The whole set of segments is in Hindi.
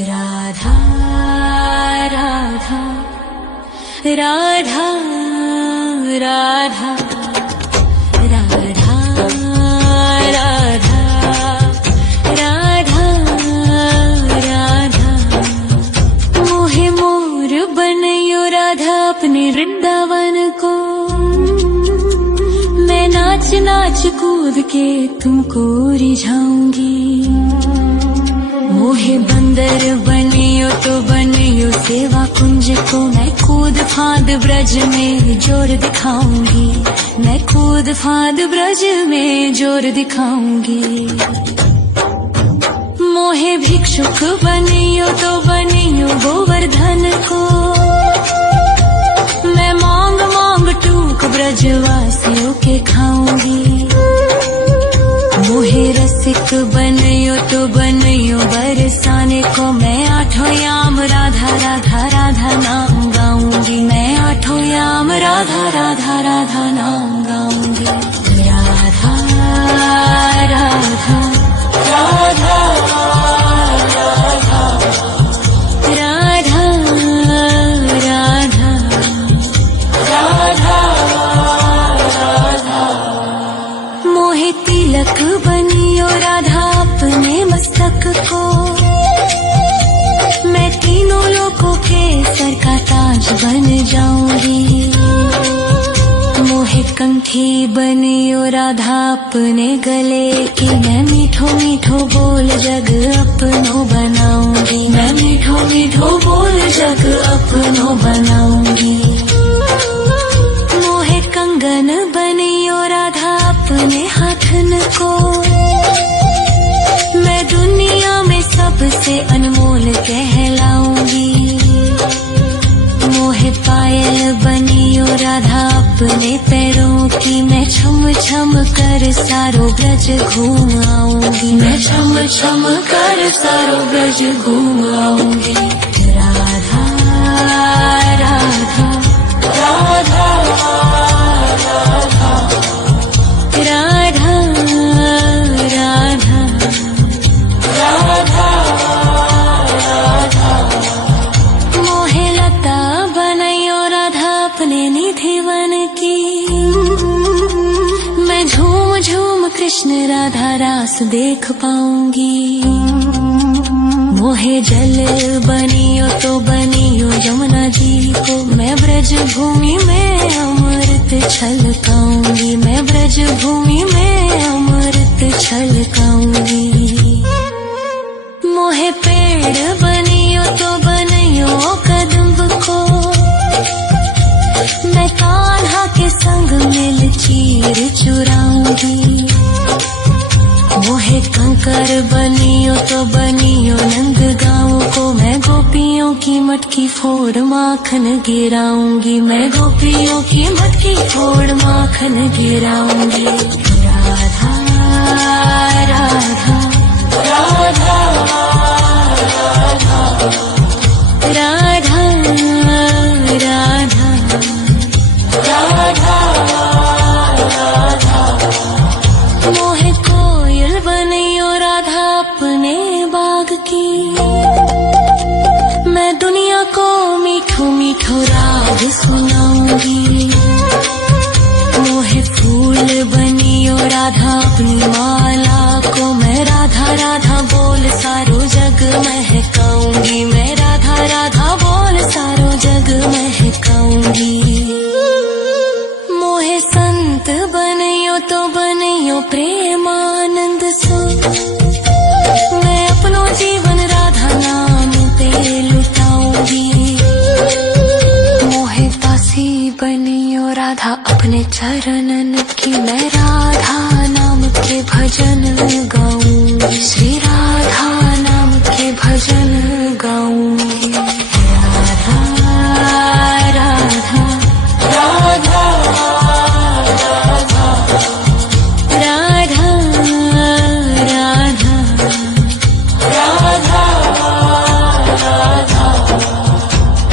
राधा राधा राधा राधा राधा राधा राधा राधा मोहे मोर बनयो राधा अपने वृंदावन को। मैं नाच नाच कूद के तुमको रिझाऊंगी। मोहे बंदर बनियो तो बनियो सेवा कुंज को। मैं कूद फांद ब्रज में जोर दिखाऊंगी। मैं कूद फांद ब्रज में जोर दिखाऊंगी। मोहे भिक्षुक बनियो तो बनियो गोवर्धन को। मैं मांग मांग टूक ब्रजवासियों के खाऊंगी। मोहे रसिक बनयो तो बनयो बरसाने को। मैं आठों याम राधा राधा राधा नाम गाऊंगी। मैं आठों याम राधा राधा राधा नाम गाऊंगी। राधा राधा राधा राधा राधा राधा राधा मोहे तिलक बनियो राधा अपने मस्तक को। मैं तीनों लोगों के सर का ताज बन जाऊंगी। मोहे कंठी बनियो राधा अपने गले की। मैं मीठो मीठो बोल जग अपनो बनाऊंगी। मैं मीठो मीठो बोल जग अपनो बनाऊंगी। मोहे कंगन बनियो राधा अपने हाथन को। मैं दुनिया में सबसे अनमोल कहलाऊंगी। मोहे पायल बनियो राधा अपने पैरों की। मैं छम छम कर सारो ब्रज घूम आऊंगी। मैं छम छम कर सारो ब्रज घूम आऊंगी। राधा राधा राधा राधा राधा राधा राधा राधा मोहे लता बनयो राधा अपने निधिवन की। मैं झूम झूम कृष्ण राधा रास देख पाऊंगी। मोहे जल बनियो तो बनियो यमुना जी को। मैं ब्रज भूमि में अमृत छलकाऊंगी। मैं ब्रज भूमि में अमृत छलकाऊंगी। मोहे पेड़ बनियो तो बनियो कदम्ब को। मैं कान्हा के संग मिल चीर चुराऊंगी। मोहे कंकर बनियो तो बनियो नंद गाँव को। मैं गोपियों की मटकी फोड़ माखन गिराऊंगी। मैं गोपियों की मटकी फोड़ माखन गिराऊंगी। राधा राधा राधा राधा राधा राधा राधा मोहे कोयल बनियो राधा अपने बाग की। मैं दुनिया को मीठो मीठो राग सुनाऊंगी। मोहे फूल बनियो राधा अपनी माला को। मैं राधा राधा बोल सारो जग महकाऊंगी। मैं राधा राधा बोल सारो जग महकाऊंगी। मोहे संत बनियो तो बनियो प्रेमानंद सो। मैं अपनो जीवन राधा नाम पे लुटाऊंगी। मोहे दासी बनियो राधा अपने चरणन की। मैं राधा नाम के भजन गाऊंगी। श्री राधा नाम के भजन गाऊंगी। राधा राधा राधा राधा राधा राधा राधा राधा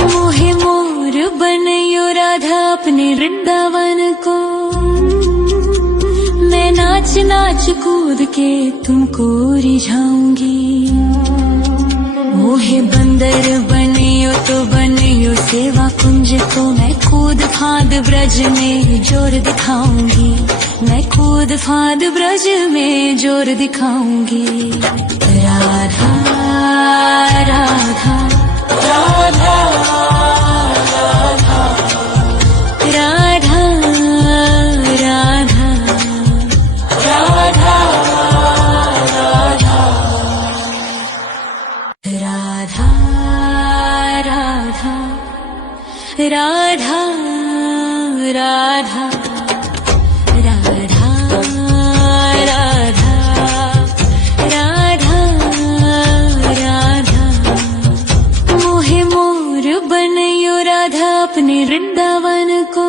मोहे मोर बनयो राधा अपने वृंदावन को। मैं नाच नाच कूद के तुमको रिझाऊंगी। मोहे बंदर बनियो तो बनियो सेवा कुंज को मैं कूद फाद ब्रज में जोर दिखाऊंगी, मैं कूद फाद ब्रज में जोर दिखाऊंगी। राधा राधा राधा राधा राधा राधा राधा राधा राधा राधा राधा राधा राधा राधा राधा मोहे मोर बनयो राधा अपने वृंदावन को,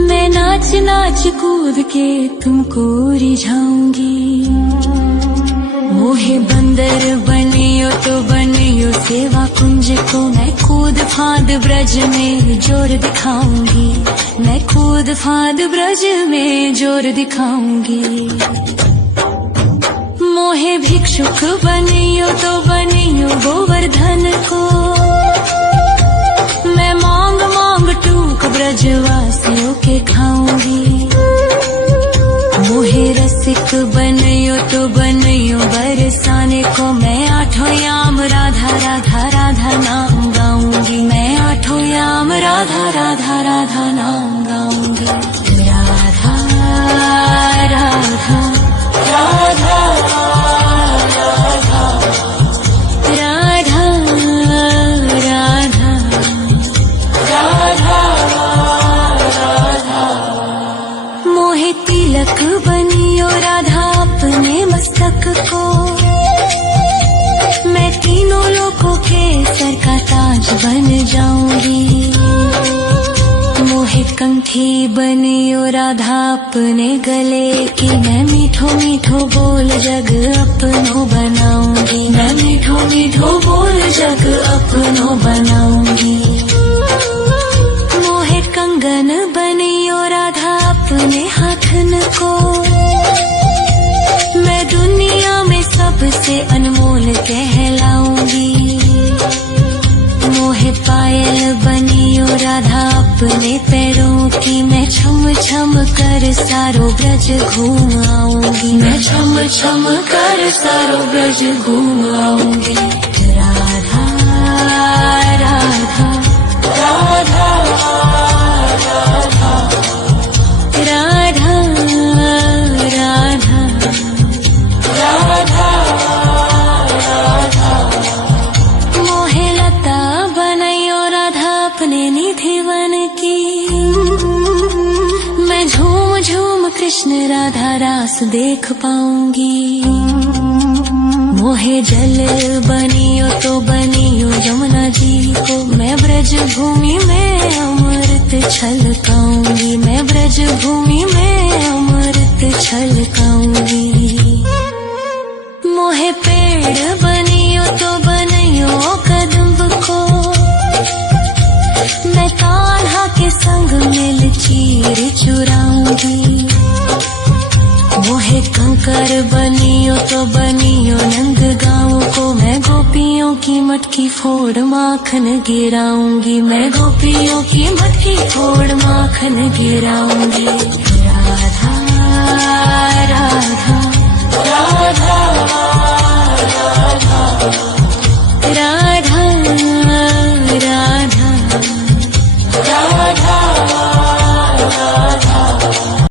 मैं नाच नाच कूद के तुमको रिझाऊंगी। मोहे बंदर बनियो तो बनियो सेवा कुंज को मैं कूद फाद ब्रज में जोर दिखाऊंगी, मैं कूद फाद ब्रज में जोर दिखाऊंगी। मोहे भिक्षुक बनियो तो बनियो गोवर्धन को, मैं मांग मांग टूक ब्रजवासियों के खाऊंगी। मोहे रसिक बनियो तो बनियो बरसाने को, मैं आठों याम राधा राधा राधा नाम गाऊंगी, मैं आठों याम राधा राधा राधा नाम गाऊंगी। राधा राधा राधा राधा राधा राधा राधा मोहे तिलक बनियो राधा अपने मस्तक को, मैं तीनों लोगों के सर का ताज बन जाऊंगी। मोहे कंठी बनियो राधा अपने गले की, मैं मीठो मीठो बोल जग अपनो बनाऊंगी, मैं मीठो मीठो बोल जग अपनो बनाऊंगी। मोहे कंगन बनियो राधा अपने हाथन को, मैं दुनिया में सबसे अनमोल कहलाऊंगी। मोहे पायल बनियो राधा अपने पैरों की, मैं छम छम कर सारो ब्रज घूम आऊंगी, मैं छम छम कर सारो ब्रज घूम आऊंगी। राधा राधा राधा राधा राधा राधा राधा मोहे लता बनयो राधा अपने निधि वन की, मैं झूम झूम कृष्ण राधा रास देख पाऊंगी। मोहे जल बनियो तो बनियो यमुना जी को, मैं ब्रज भूमि में अमृत छलकाऊंगी, मैं ब्रज भूमि में अमृत छलकाऊंगी। मोहे पेड़ बनियो तो बनियो कदम्ब को, मैं कान्हा के संग मिल चीर चुराऊंगी। मोहे कंकर बनियो तो बनियो नंद गाँव को, मैं गोपियों की मटकी फोड़ माखन गिराऊंगी, मैं गोपियों की मटकी फोड़ माखन गिराऊंगी। राधा राधा राधा राधा राधा